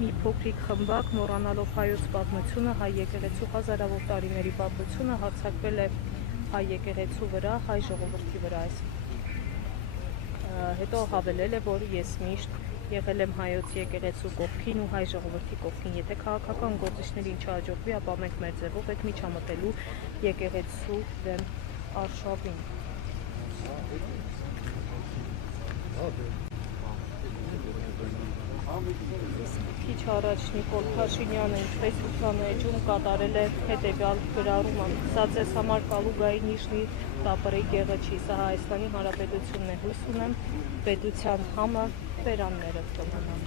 Մի փոքրիկ խմբակ մոռանալով հայոց պատմությունը, հայ եկեղեցու հազարավոր տարիների պատմությունը հարձակվել է հայ եկեղեցու վրա, հայ ժողովրդի վրա այս։ Հետո հավելել է, որ ես միշտ եղել եմ հայոց եկեղեցու կողքին ու հայ ժողովրդի կողքին։ Եթե քաղաքական գործիչներին չհաջողվի, ապա մենք մեր ձևով եք միջամտելու եկեղեցու դեմ արշավին։ Քիչ առաջ Նիկոլ Փաշինյանը Facebook-յան էջում կատարել է հետևյալ գրառումը. «Սա ձեզ համար Կալուգայի Նիժնի տապրի գեղեցի, սա Հայաստանի Հանրապետությունն է, հույս ունեմ պետության համը բերանները կմնան»։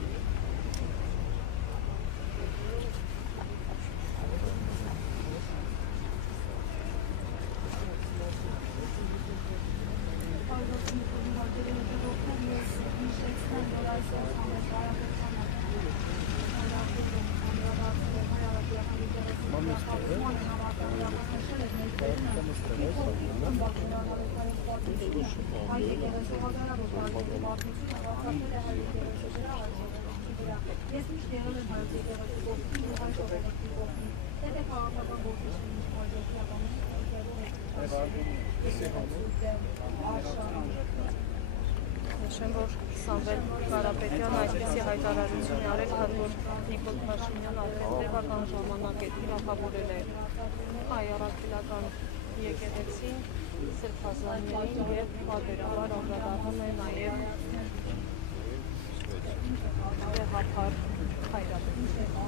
Նշեմ, որ Սամվել Կարապետյանը այսպիսի հայտարարություն է արել, քանի որ Նիկոլ Փաշինյանը արդեն տևական ժամանակ է թիրախավորել է հայ առաքելական եկեղեցին, սրբազաններին և պատերաբար անդրադառնում է նաև Գեղափար Հայրապետյանին։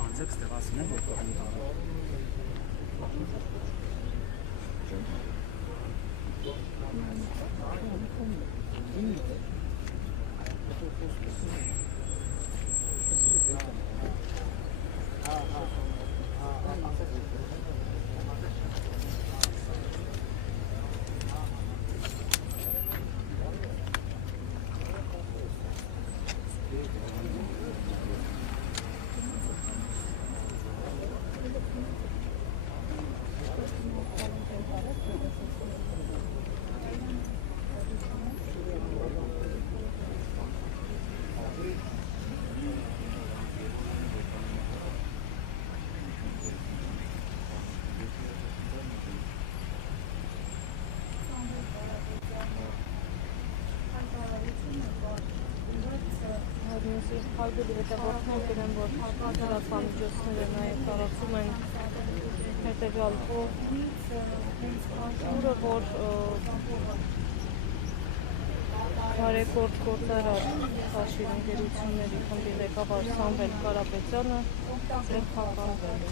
Անձեք ստեղասին են, որ կողմի տարով։ Հարգելի հետևորդներ, գրեմ, որ լրատվամիջոցները նաև տարածում են հետևյալ օրը, որ բարեգործ գործարար Քաշիր ընկերությունների խմբի ղեկավար Սամվել Կարապետյանը ձերբակալվել է։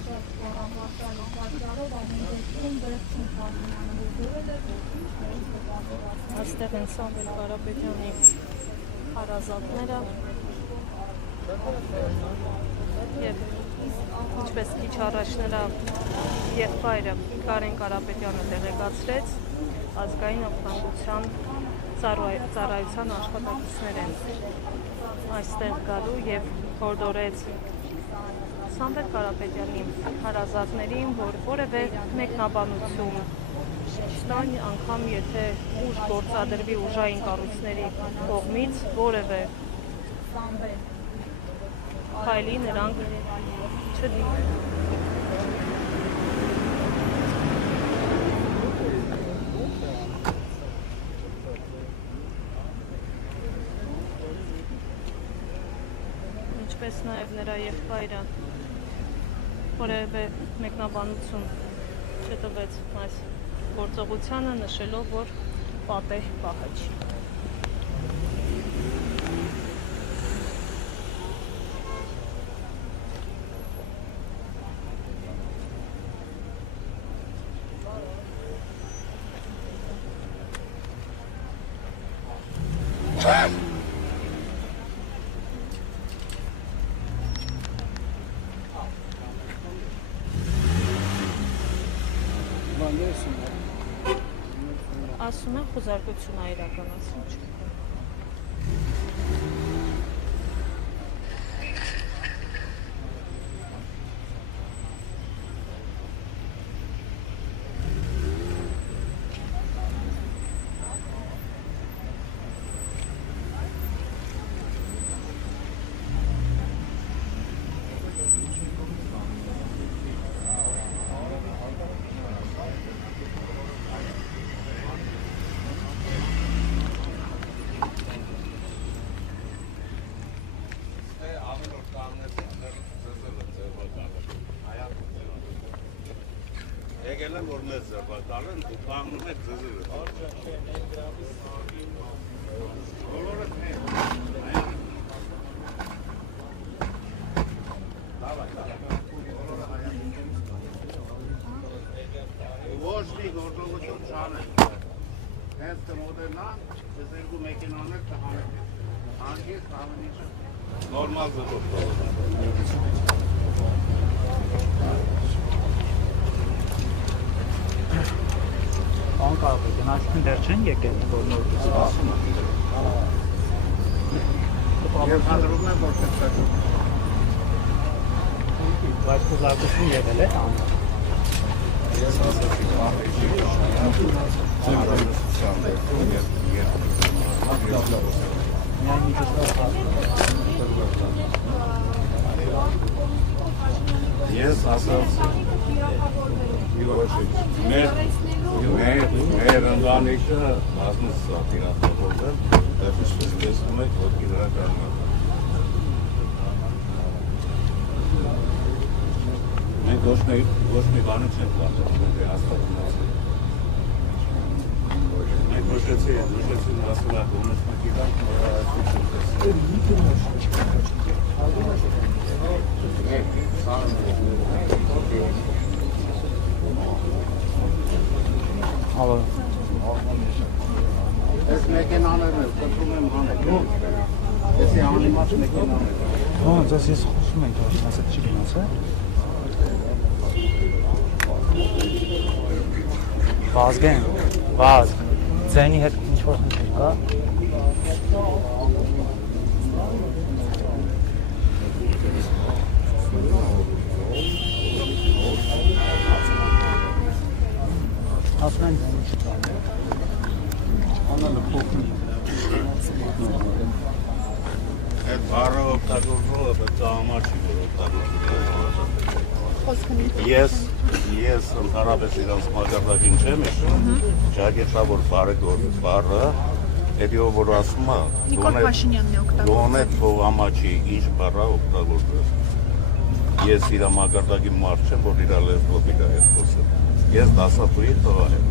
Այստեղ են Սամվել Կարապետյանի հարազատները և ինչպես քիչ առաջ նրա եղբայրը Կարեն Կարապետյանը տեղեկացրեց, ազգային ապրանքության ծառայության աշխատակիցներ են այստեղ գալու և հորդորեց Սամվել Կարապետյանի հարազատներին, որ որևէ մեկնաբանություն չտան, անգամ եթե ուժ գործադրվի ուժային կառույցների կողմից, որևէ քայլի նրանք չդիմեն։ Ինչպես նաև նրա եղբայրը որևէ մեկնաբանություն չտվեց այս գործողությանը, նշելով, որ պատեհ պահաճ։ Ասում են խոզարկություն է իրականացնում։ որ մեզ զրպակալեն, ու կանգնում եք ձզրը։ Բոլորը մեզ։ Ոչ մի գործողություն չանեն։ Հենց կմոտենան, ես երկու մեքենաներ կհանեք։ Հանգիստ ամեն ինչը նորմալ ձևով։ Ան կարող է գնացքին դեռ չեն եկել, որ նոր սպասում են։ Ես հադրում եմ, որ կստակում։ Բայց կուզարկություն եղել է տանը։ Ես ասացի պահեջի միայն միջոցով Ես ասացի մեր ընտանիքը բազմից սատիրատողել, դեպիս տեսնում եք, որ իրականում մենք ոչ մի բանը չենք լավում, մենք հաստատում ասել։ Մենք նշեցին ասելակ ունես մեկիդան, նորայացի Ալո։ Ես մեքենաներն եմ, կտրում եմ հանեք, եսի անիմաց մեքենաներ։ Ձեզ ես խոսում ենք, ասած չի գնաց է։ Վազգեն, վազգ, ձենի հետ ինչ-որ խնդիր կա։ Ասում են ձենի չի կա։ Անալը փոխում։ Այդ բառը օգտագործողը պետք է համար չի, որ օգտագործողը։ Ես ընդհանրապես իրանց մակարդակին չեմ հիշում, ճակերտավոր բառը, հետո որ ասում է, Նիկոլ Փաշինյանն է օգտագործել։ Դոնե թող ամաչի ինչ բառը օգտագործել։ Ես իր մակարդակի մարդ չեմ, որ իր լեզվով իր հետ խոսեմ։ Ես դասատուի տղա եմ։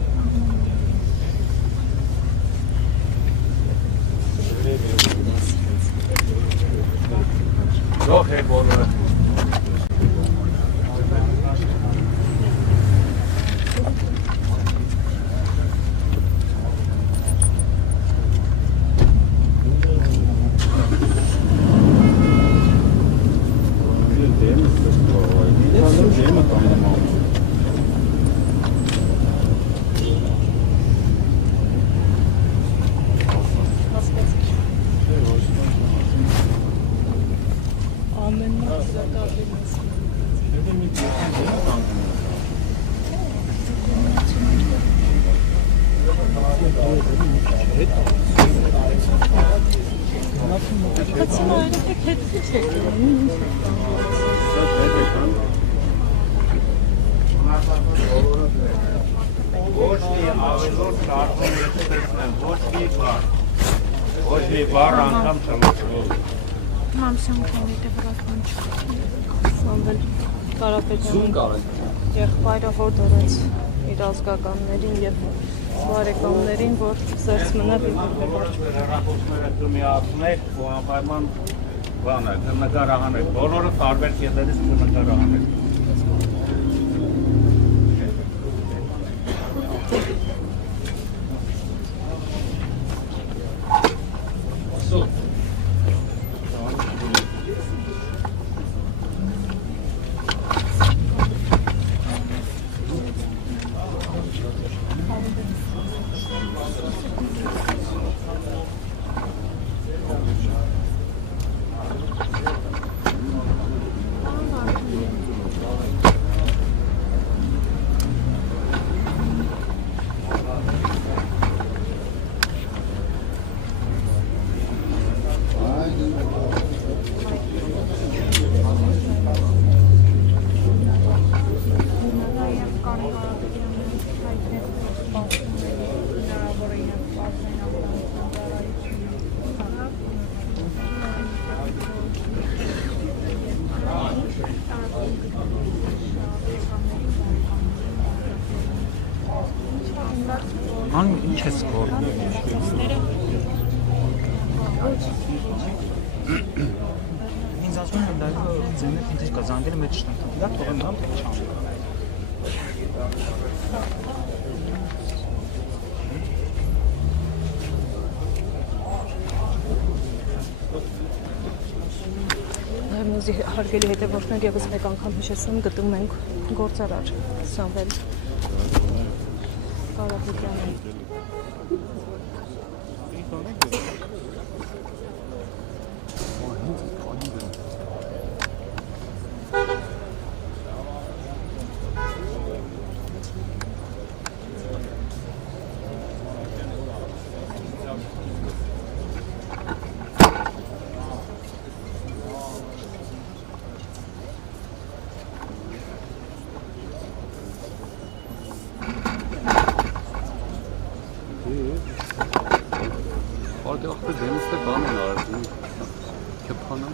Ո՞վ է բոլորը։ Ոչ մի բառ անգամ չմոռանալ։ Մամսյան կամետը վրացման չկա։ Սամվել Կարապետյանի եղբայրը հոր դրեց իր ազգականներին եւ բարեկամներին, որ զերծ մնա Հեռախոսները կմիացնեք ու անպայման բանը կնկարահանեք, բոլորը տարբեր կետերից կնկարահանեք։ չես գորնում։ Ինձ ասում են դա ձենը քիչ կազանգել մեջ շտանք։ Դա թողեմ կամ թե չամ։ Նույնիսկ հարգելի հետևորդներ եւս մեկ անգամ հիշեցնում գտնում ենք գործարար Սամվել Կարապետյանը։ Orada aklı denizde bana vardı. Köpana.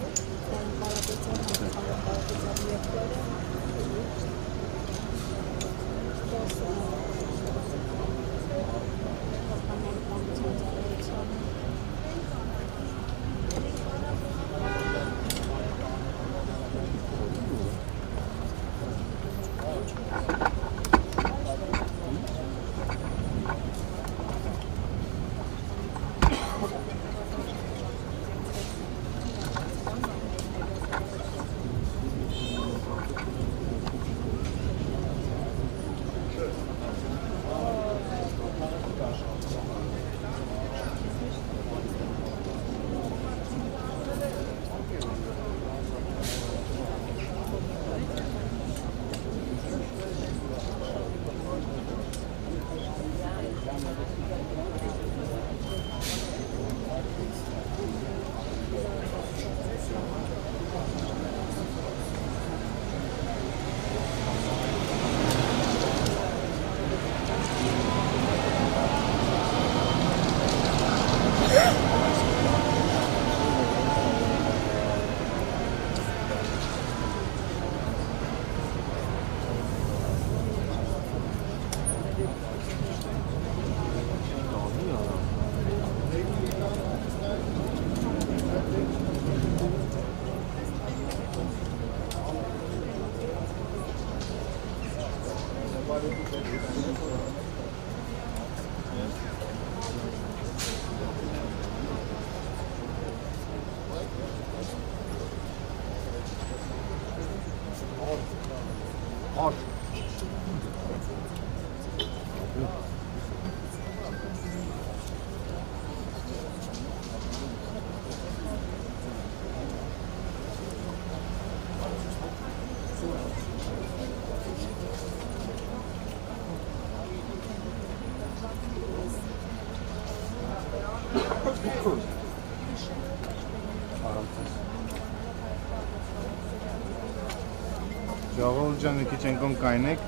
Ժողովուրդ ջան, մի քիչ ընկոն կայնեք։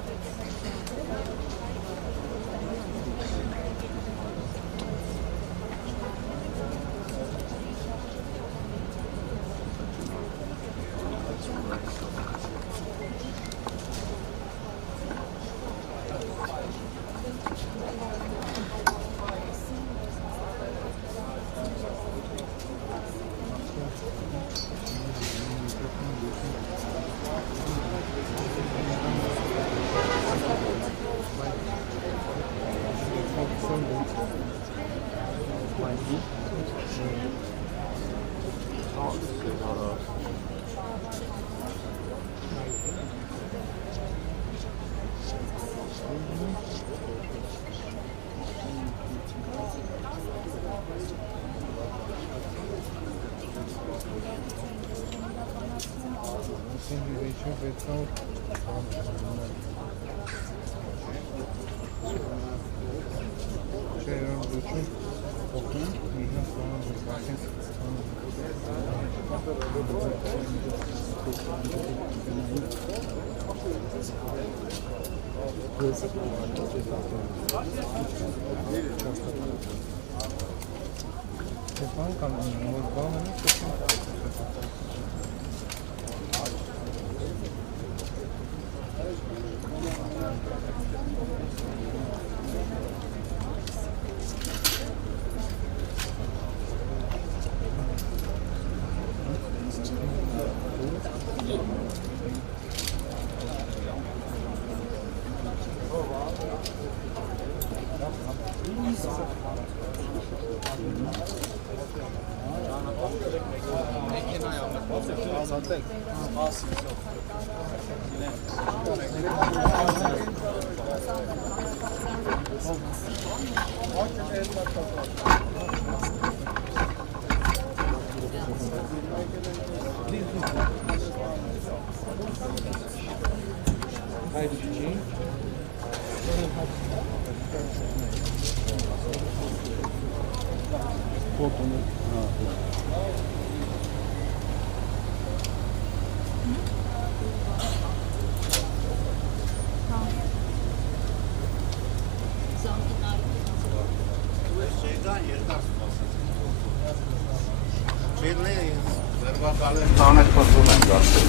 Տանեք փոխում են գարշել։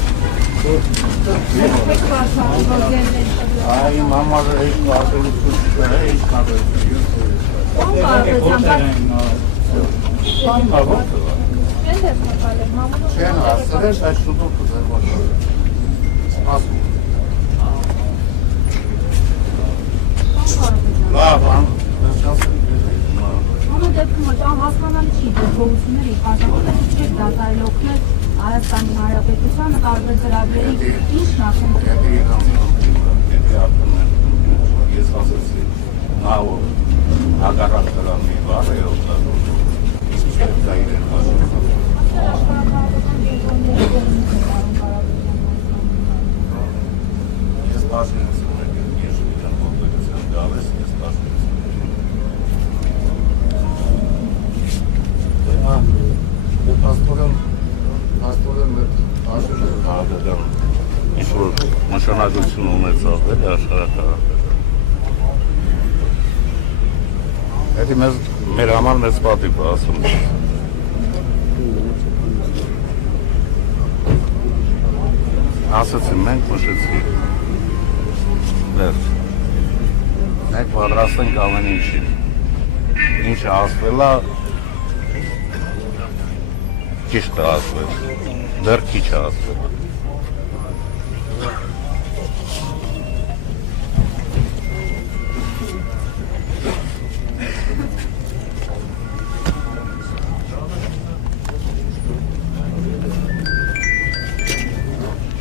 Այ մամար էս ասելություն չկա, էս կապելություն։ Չեն ասել, այս շուտով կզերվաշ։ Ասում։ Լավ, Համը դեպքում ամ հասկանալի չի, որ փոխությունները իշխանությունները չեք դատարել օգնել Հայաստանի Հանրապետությանը տարբեր ծրագրերի ինչ նախընտրել։ Ես ասեցի, նա հագարակ դրան մի բար է օգտագործում։ Իսկ դա իրեն ասում։ Ես բաժնեցում եմ, ես իրեն ողջունության գալիս, ես բաժնեցում եմ։ Պաստորեն մեր բաժնը քաղաքական ինչ-որ նշանակություն ունեցավ էլ աշխարհակարգը։ Դա մեր համար մեծ պատիվ է ասում։ Ասացին, մենք նշեցի։ Վերջ։ Մենք պատրաստ ենք ամեն ինչին։ Ինչը ասվել է, ճիշտ է ասվել, դեռ քիչ է ասվել։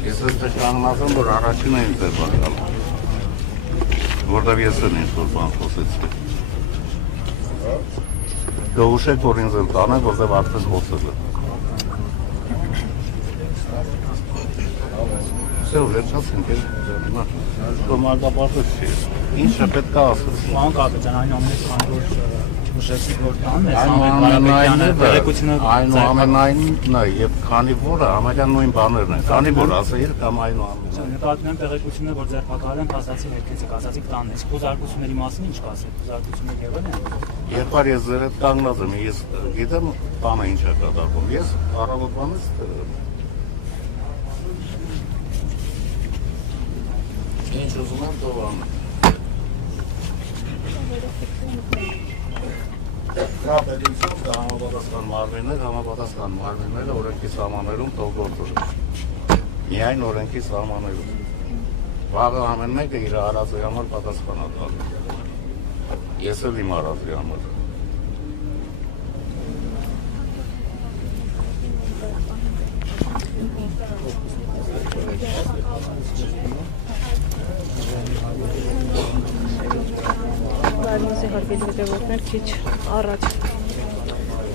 Ես այստեղ կանգնած եմ, որ առաջինը ինձ է բակալ, որտև ես եմ ինչ-որ բան խոսեցի։ Գողուշեք, որ ինձ եմ տանեք, որտև արդեն խոսել է։ Սեու վերջացենք էլ, կոմարգապարտոց չի, ինչը պետք է ասես։ Ման կապետան այն ամենից քան որ նշեցիք որ տանն է, այնուամենայնն է եւ քանի որը համարյա նույն բաներն են, քանի որ ասեիր կամ այնուամենայնն։ Նկատում եմ տեղեկությունը, որ ձերբակալել են փաստացի հետքեցեք, ասացիք տանն է։ Խոզարկությունների մասին ինչ կասեք, խոզարկություններ եղել են։ Երկար ես ձեր հետ կանգնած եմ, ես գիտեմ տանը ինչ է կատարվում, ես առավոտվանից ինչ ուզում եմ թող անեմ։ Դա պետություն դա համապատասխան մարմինները օրենքի սահմաններում թող գործեն։ Միայն օրենքի սահմաններում։ Վաղը ամեն մեկը իր արածի համար պատասխան է տալու։ Ես էլ իմ արածի համար։ Լարինոզի հարգելի հետևորդներ քիչ առաջ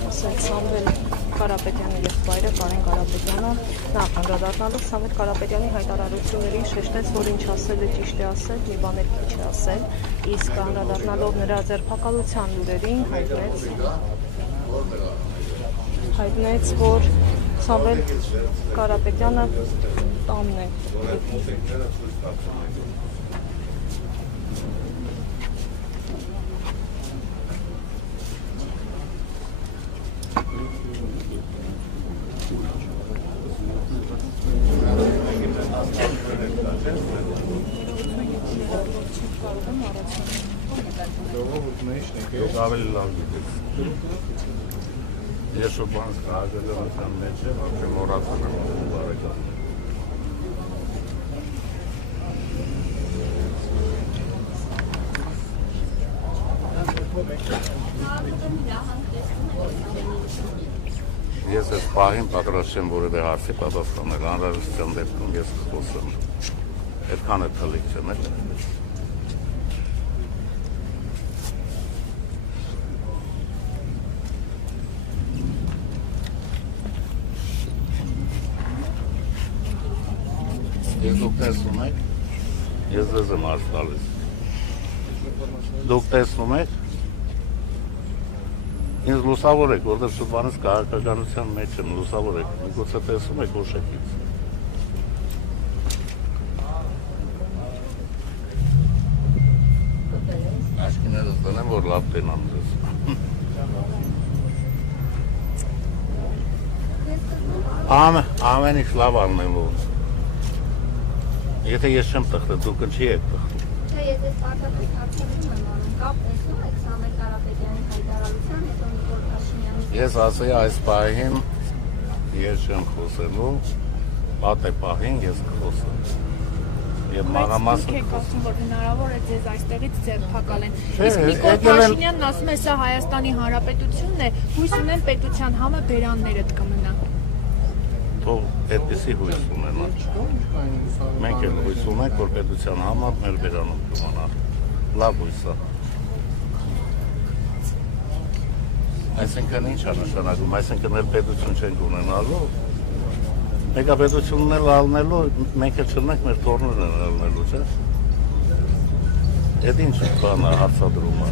ասել Սամվել Կարապետյանը եղբայրը Կարեն Կարապետյանը նա անդրադառնալով Սամվել Կարապետյանի հայտարարություններին շեշտեց, որ ինչ ասել է ճիշտ է ասել, մի բաներ քիչ է ասել, իսկ անդրադառնալով նրա ձերբակալության լուրերին հայտնեց, որ Սամվել Կարապետյանը տանն է։ Ես ավելի լավ գիտեք։ Ես ու բանս քաղաքականության մեջ եմ, արդեն մոռացել եմ բարեկամ։ Ես այս պահին պատրաստ չեմ որևէ հարցի պատասխանել, անհրաժեշտության դեպքում ես կխոսեմ։ Այդքան է թլիկ չեմ էլ։ Ես դուք տեսնում եք, ես ձեզ եմ հարց տալիս։ Դուք տեսնում եք, ինձ լուսավորեք, որտեղ շուտվանից քաղաքականության մեջ եմ, լուսավորեք, միգուցե տեսում եք ուշեկից։ Աշկիներս դնեմ, որ լավ տենամ ձեզ։ Ամեն ինչ լավ անեմ որ։ Եթե ես չեմ տխտել, դուք ինչի եք տխտում։ Չէ, ես այս պարտադիր հարցերում եմ անում, կապ տեսնում եք Սամվել Կարապետյանի հայտարարության, հետո Նիկոլ Փաշինյանի։ Ես ասեի այս պահին ես չեմ խոսելու, պատե պահին ես կխոսեմ։ Եվ մանրամասն Եք ասում, որ հնարավոր է ձեզ այստեղից ձերբակալեն։ Չէ, Իսկ Նիկոլ եկել են- Փաշինյանն ասում է, սա Հայաստանի Հանրապետությունն է, հույս ունեն պետության համը բերաններդ կմնա։ թող այդպիսի հույս ունենա։ Մենք էլ հույս ունենք, որ պետության համը մեր բերանում կմնա։ Լավ հույս է։ Այսինքն ինչ է նշանակում, այսինքն էլ պետություն չենք ունենալու, մեկը պետությունն էլ ալնելու, մենք էլ չունենք մեր թորներն են ալնելու, չէ՞։ Այդ ինչ բան է հարցադրումը։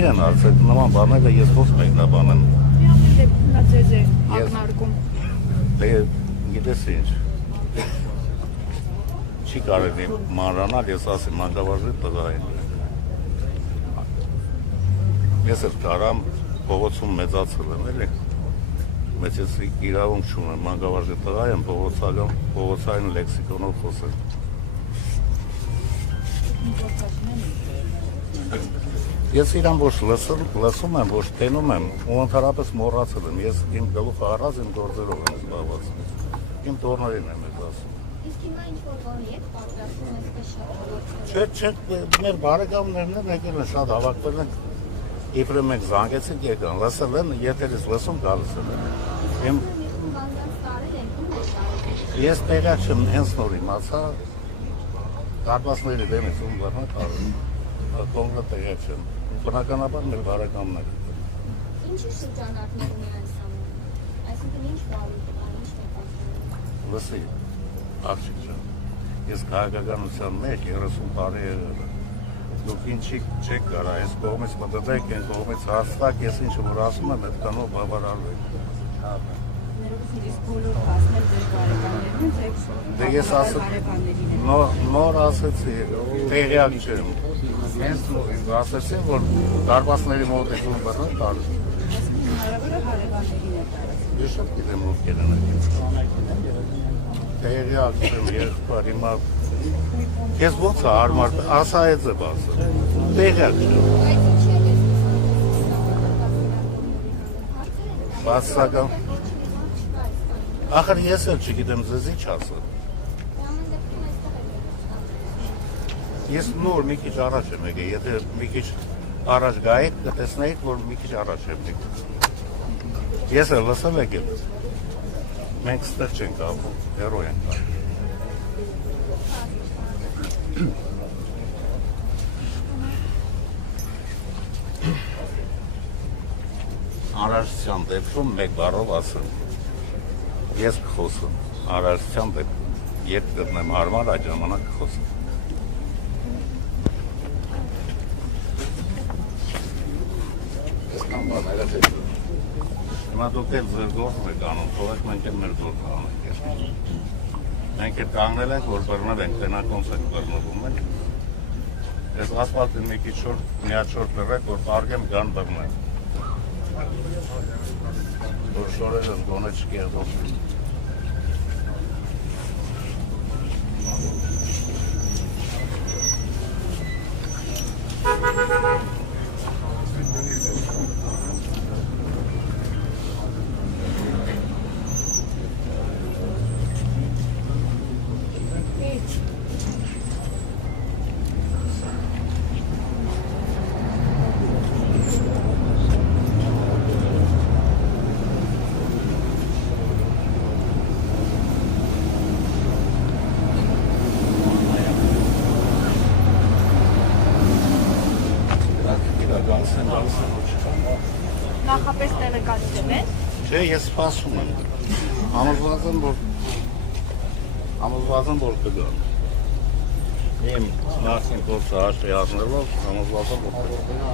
Իրեն հարցեք, նման բաները ես ո՞ց մեկնաբանեմ։ Միայն դեպքում նա ձեզ է ակնարկում։ Դե գիտես ինչ։ Չի կարելի մանրանալ, ես ասեմ մանկավարժի տղա եմ։ Ես էլ կարամ փողոցում մեծացել եմ, էլի։ Մեծ ես իրավունք չունեմ, մանկավարժի տղա եմ, փողոցային լեքսիկոնով խոսել։ Ես իրան ոչ լսում եմ, ոչ տենում եմ, ու ընդհանրապես մոռացել եմ, ես իմ գլուխը առած իմ գործերով եմ զբաղված, իմ տորներին եմ ես ասում։ Իսկ հիմա ինչ-որ բանի եք պատրաստում այսպես շատ հավաքվել։ Չէ, մեր բարեկամներն են եկել են շատ հավաքվել են, իբրև մենք զանգեցինք եկան, լսել են, եթերից լսում գալիս են։ Ես տեղյակ չեմ, հենց նոր իմացա, դարպասների դեմից ում բռնա կարում, կոնկրետ տեղյակ չեմ, բնականաբար մեր բարեկամներ։ Ինչի շրջանակներ ունի այս ամենը։ Այսինքն ինչ բարի տղա, ինչ տեպասում։ Լսի, աղջիկ ջան, ես քաղաքականության մեջ 30 տարի եղել եմ։ Դուք ինչի չեք կարա, այս կողմից մտածեք, այն կողմից հաստակ, ես ինչ որ ասում եմ, այդքանով բավարարվեք։ Դե ես ասում, նոր ասեցի, տեղյակ չեմ։ Հենց ինձ ասեցին, որ դարպասների մոտ եք ում բռնան տալիս։ Ես շատ գիտեմ ովքեր են եկել։ Տեղյակ չեմ, երկար հիմա Ես ո՞նց է հարմար, ասա այդ է բասը, տեղյակ չեմ։ Բասական, ախր ես էլ չգիտեմ ձեզ ինչ ասել։ Ես նոր մի քիչ առաջ եմ եկել, եթե մի քիչ առաջ գայիք, կտեսնեիք, որ մի քիչ առաջ եմ եկել։ Ես էլ լսել եկել, մենք ստեղ չենք աղվում, հերո ենք աղվում։ Անհրաժեշտության դեպքում մեկ բառով ասեմ, ես կխոսեմ, անհրաժեշտության դեպքում, երբ գտնեմ հարմար, այդ ժամանակ կխոսեմ։ Այսքան բաները թե հիմա դուք էլ ձեր գործն եք անում, թողեք մենք էլ մեր գործը անենք։ Մենք էլ կանգնել ենք, որ բռնել ենք, տենակոնց ենք բռնվում ենք։ Ես ասպալտին մի քիչ շոր, միատ շոր լրեք, որ պարգեմ գան բռնեմ։ Որ շորերս գոնե չկեղդով։ Դե ես սպասում եմ։ Համոզված եմ, որ կգա։ Իմ նախին գործը հաշվի առնելով համոզված եմ, որ կգա։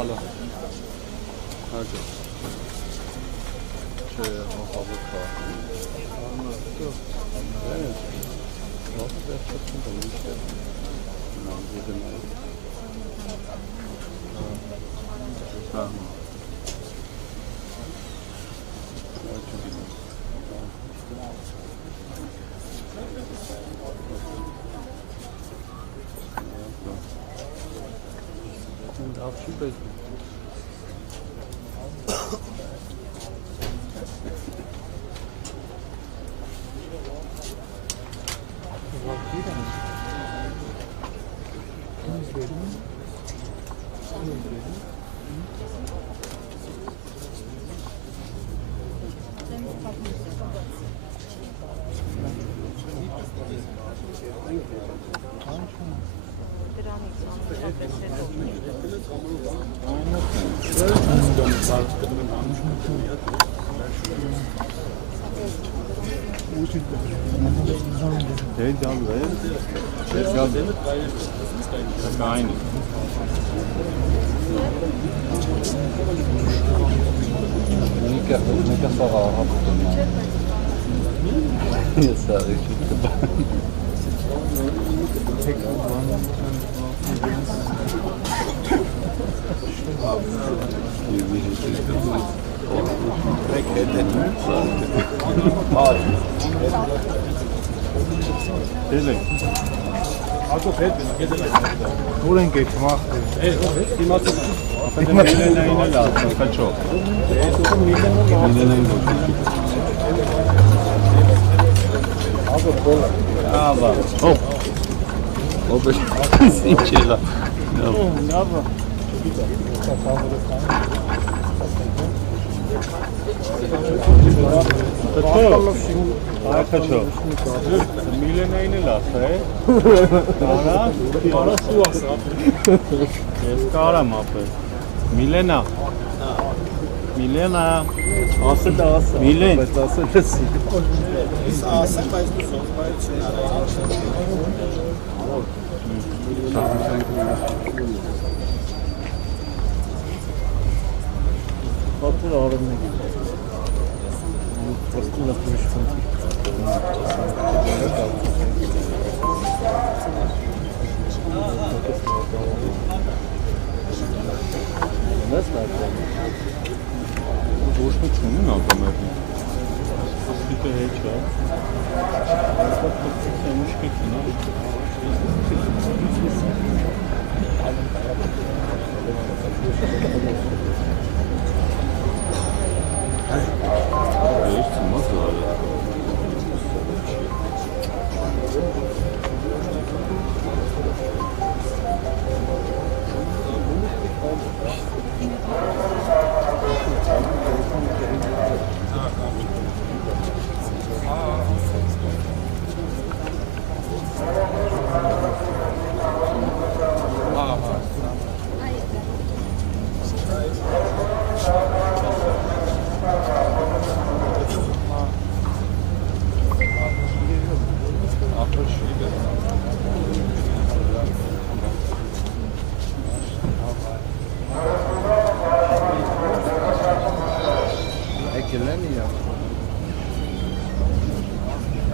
Alo. Hadi. Fabrika. Evet. Nasıl yapacaksın da işte. Tamam. Super. Değil canım be. Aynı. Ne kadar ağır Որենք եք մախտել։ Իմացա։ Միլենային էլ ասա, քաչո։ Միլենային ոչ։ Ահա։ Օբե։ Ինչ էլա։ Նավա։ Քաչո։ Միլենային էլ ասա, է։ Արա սու ասա։ Ես կարամ ապել։ Միլենա։ Միլենա։ Ասել դա ասա։ Միլեն։ Բայց ասել է սի։ Ես ասեմ, բայց դու սոցիալություն Պատեր արևն է։ Просто на площадке. Ոչ մի չունի ակամերն։ Սպիտը հեչ է։ Այս մուշկի կինա։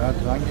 Thank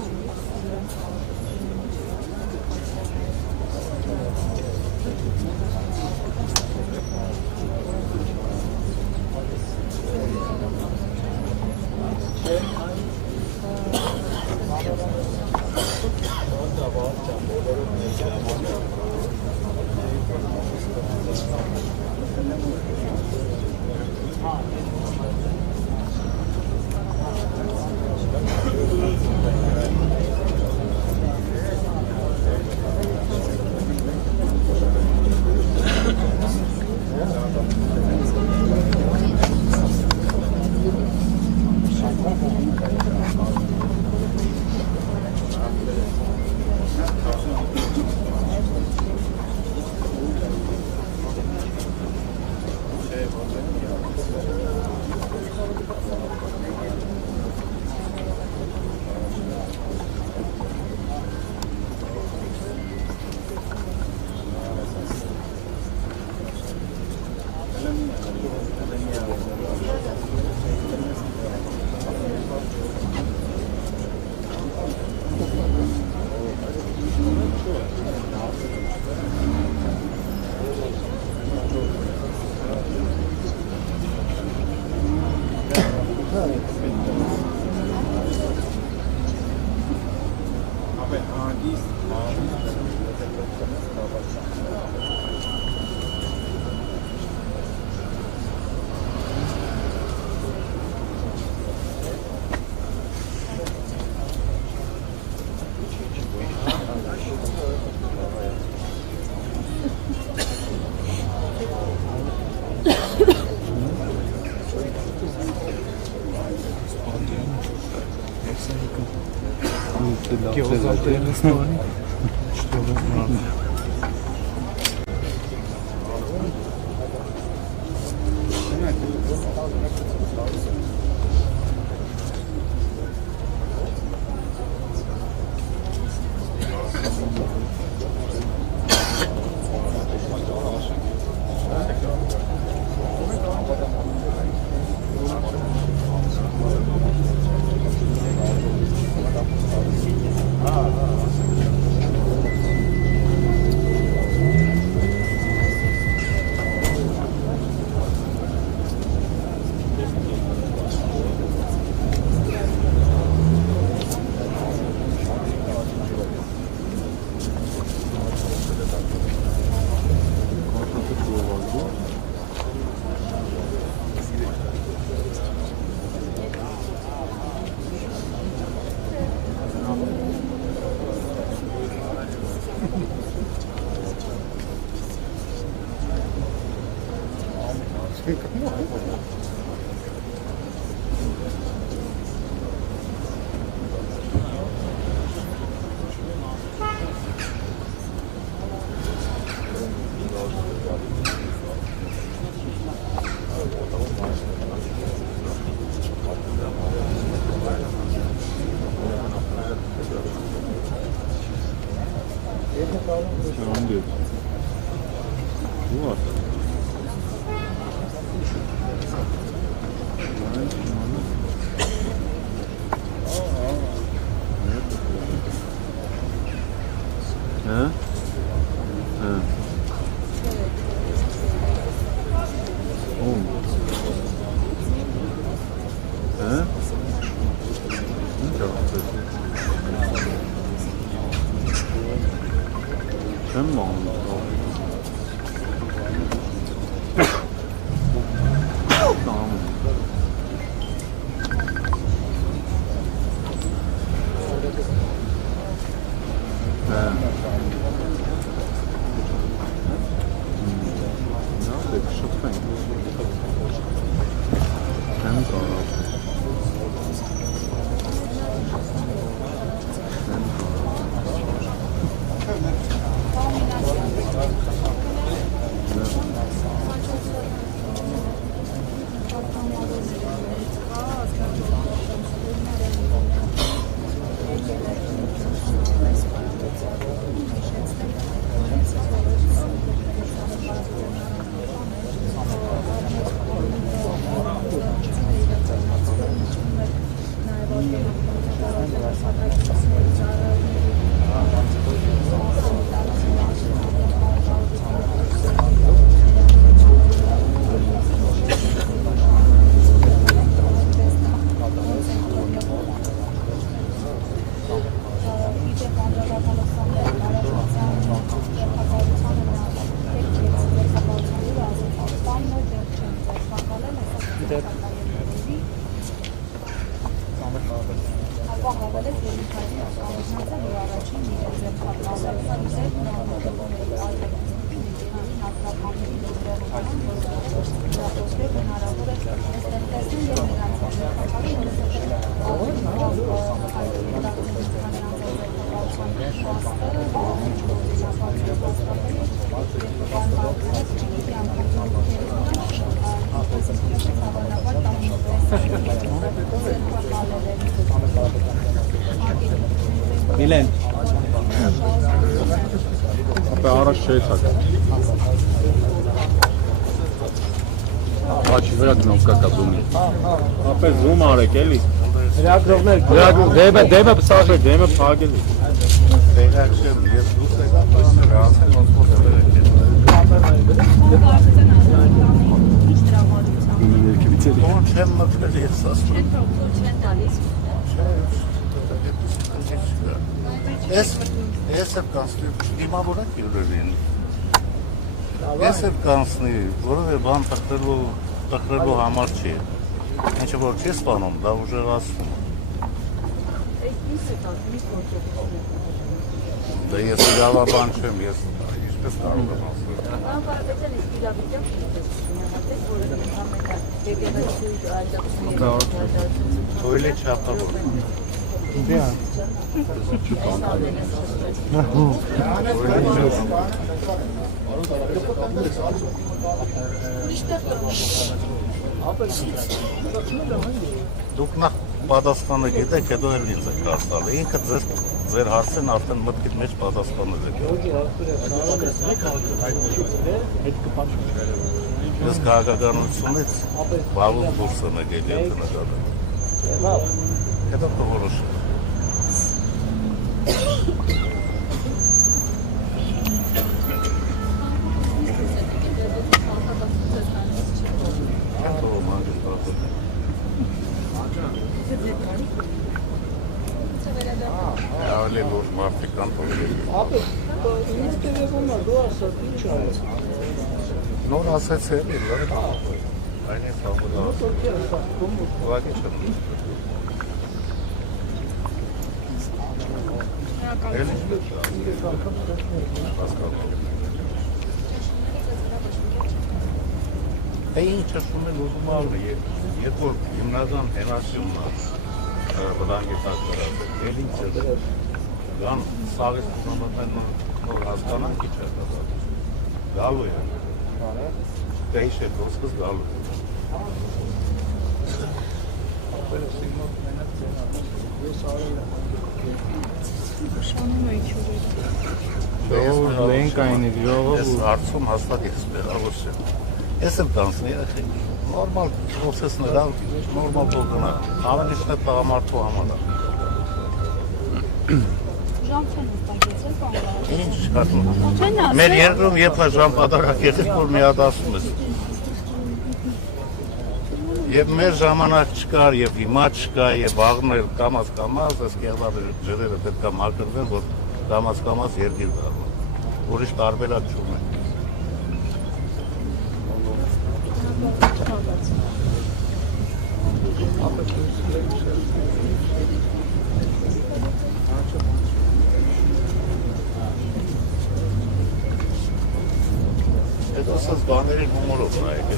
you. Միլեն ապա առաջ չէ ցակա Աչի վրա գնով կակա զումի ապա զում արեք էլի Լրագրողներ դեմը սաղեք դեմը փակելի Տեղակշեմ ես դուք եք ասել ոնց որ Ո՞ն չեմ մտել ես ասում։ Ես եմ կանցնի դիմավորակ յուրերին։ Ես եմ կանցնի, որովհետև բան տխրելու համար չի։ Ինչը որ չի սպանում, դա ուժեղացնում։ Դա ես իրավաբան չեմ, ես ինչպես կարող եմ ասել։ Թույլի չափավոր։ Դուք նախ պատասխանը գիտեք, հետո էլ ինձ եք հասնալ։ Ինքը ձեր հարցեն արդեն մտքիդ մեջ պատասխանել եք։ Ես քաղաքականությունից բավուր դուրս եմ եկել ենթնկալել։ Հետո կորոշեմ։ Ավելի լուրջ մարդիկ կան թողել։ Նոր ասեց էլի, լավ։ Այն է սաղուլա։ Ուղղակի չեմ։ Էլի ինչ ասում են ուզում ալը, երբ որ հիմնական հենասյունն է, վտանգի տակ դրած, էլ ինչ է գան սաղից կուսամատեն նոր հասկանանքի չէ դատած, գալու է, կայիշ է դոսկս գալու է։ Ես հարցում հաստատ ես բեղավոս եմ։ Ես եմ տանցնի, նորմալ պրոսեսն է լավ, նորմալ բողգնա, ավելիշն է տաղամարդու համար։ Ժամ չեն հստակեցել, Ինչ շկատում։ Մեր երկրում երբ է ժամ պատարակ եղել, որ միադասում ես։ Եվ մեր ժամանակ չկար, եւ հիմա չկա, եւ աղներ կամաց, այս կեղլավը ջրերը պետք է մաքրվեն, որ կամաց երկիր դառնա։ Ուրիշ տարբերակ չունի։ Հետո ասած բաներին հումորով նայեք։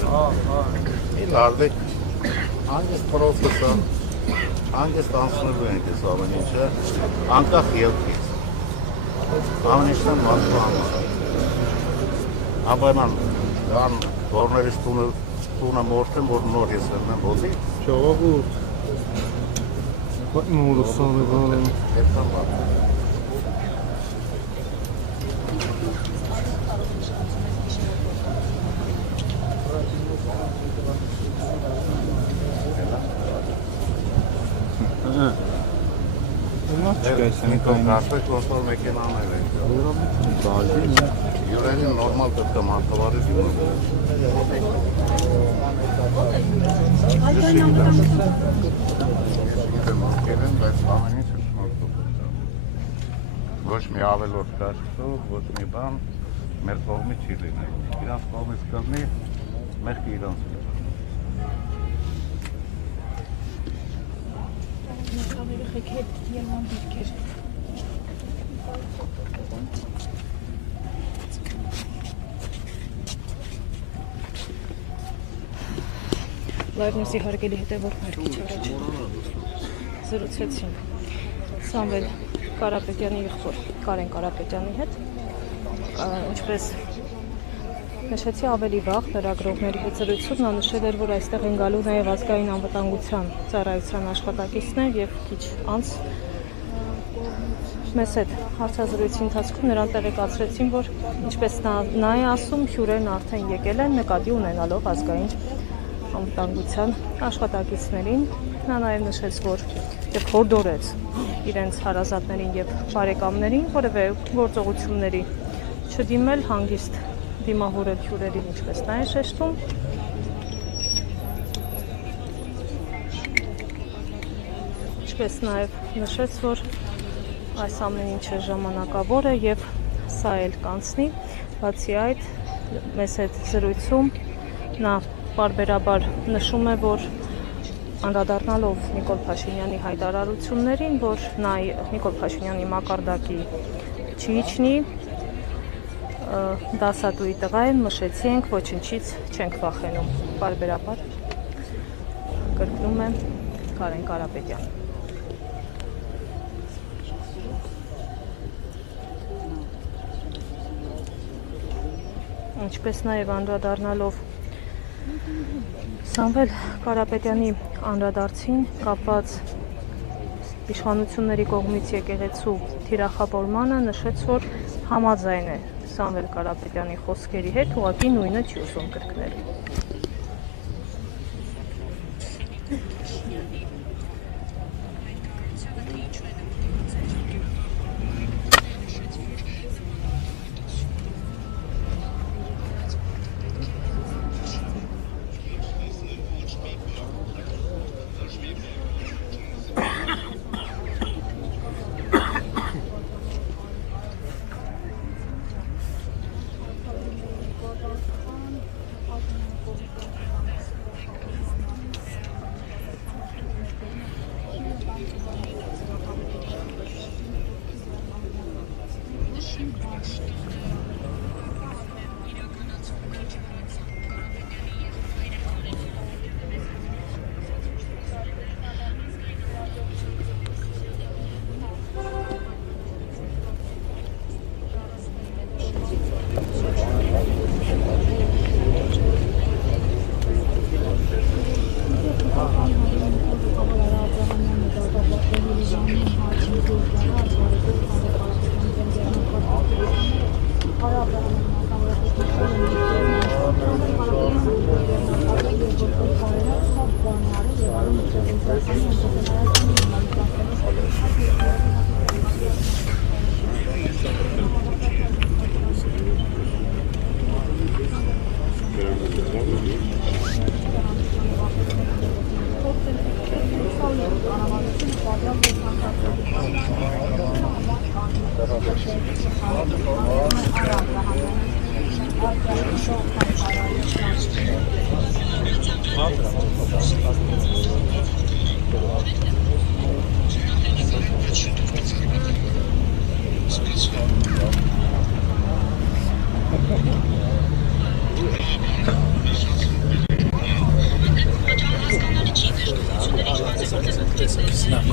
Իլ արդեք հանգիստ պրոցեսը, հանգիստ անցնելու ենք ես ամեն ինչը, անկախ ելքից։ Ամեն ինչն մարդու համար։ Անպայման կան որներից տունը մորթեմ, որ նոր ես վերնեմ ոզի։ Ժողովուրդ։ Մուրուսանը բանը։ Հետան բան։ Գասվեք ոնցոր մեքենաներ ենք։ Յուրային նորմալ պետք է մարդավարի ոչ մի ավելորդ կաշկով, ոչ մի բան մեր կողմի չի լինել։ Իրանց կողմից կլինի, մեղքի իրանց մեջ։ Լայվնեսի հարգելի հետևորդներ քիչ առաջ զրուցեցին Սամվել Կարապետյանի եղբոր Կարեն Կարապետյանի հետ, ինչպես նշեցի ավելի վաղ լրագրողների հետ զրույցում նա նշել էր, որ այստեղ են գալու նաև ազգային անվտանգության ծառայության աշխատակիցներ եւ քիչ անց մեզ հետ հարցազրույցի ընթացքում նրան տեղեկացրեցին, որ ինչպես նա է ասում, հյուրերն արդեն եկել են նկատի ունենալով ազգային անվտանգության աշխատակիցներին։ Նա նաև նշեց, որ եւ հորդորեց իրենց հարազատներին եւ բարեկամներին որևէ գործողությունների չդիմել, հանգիստ դիմավորել հյուրերին, ինչպես նա է շեշտում։ Ինչպես նաև նշեց, որ այս ամեն ինչը ժամանակավոր է եւ սա էլ կանցնի։ Բացի այդ, մեզ հետ զրույցում նա պարբերաբար նշում է, որ անդրադառնալով Նիկոլ Փաշինյանի հայտարարություններին, որ նա Նիկոլ Փաշինյանի մակարդակի չի իջնի, դասատուի տղա են, մշեցի ենք, ոչնչից չենք վախենում։ Պարբերաբար կրկնում է Կարեն Կարապետյան։ Ինչպես նաև անդրադառնալով Սամվել Կարապետյանի անդրադարձին կապված իշխանությունների կողմից եկեղեցու թիրախավորմանը, նշեց, որ համաձայն է Սամվել Կարապետյանի խոսքերի հետ, ուղղակի նույնը չի ուզում կրկնել։ Snap.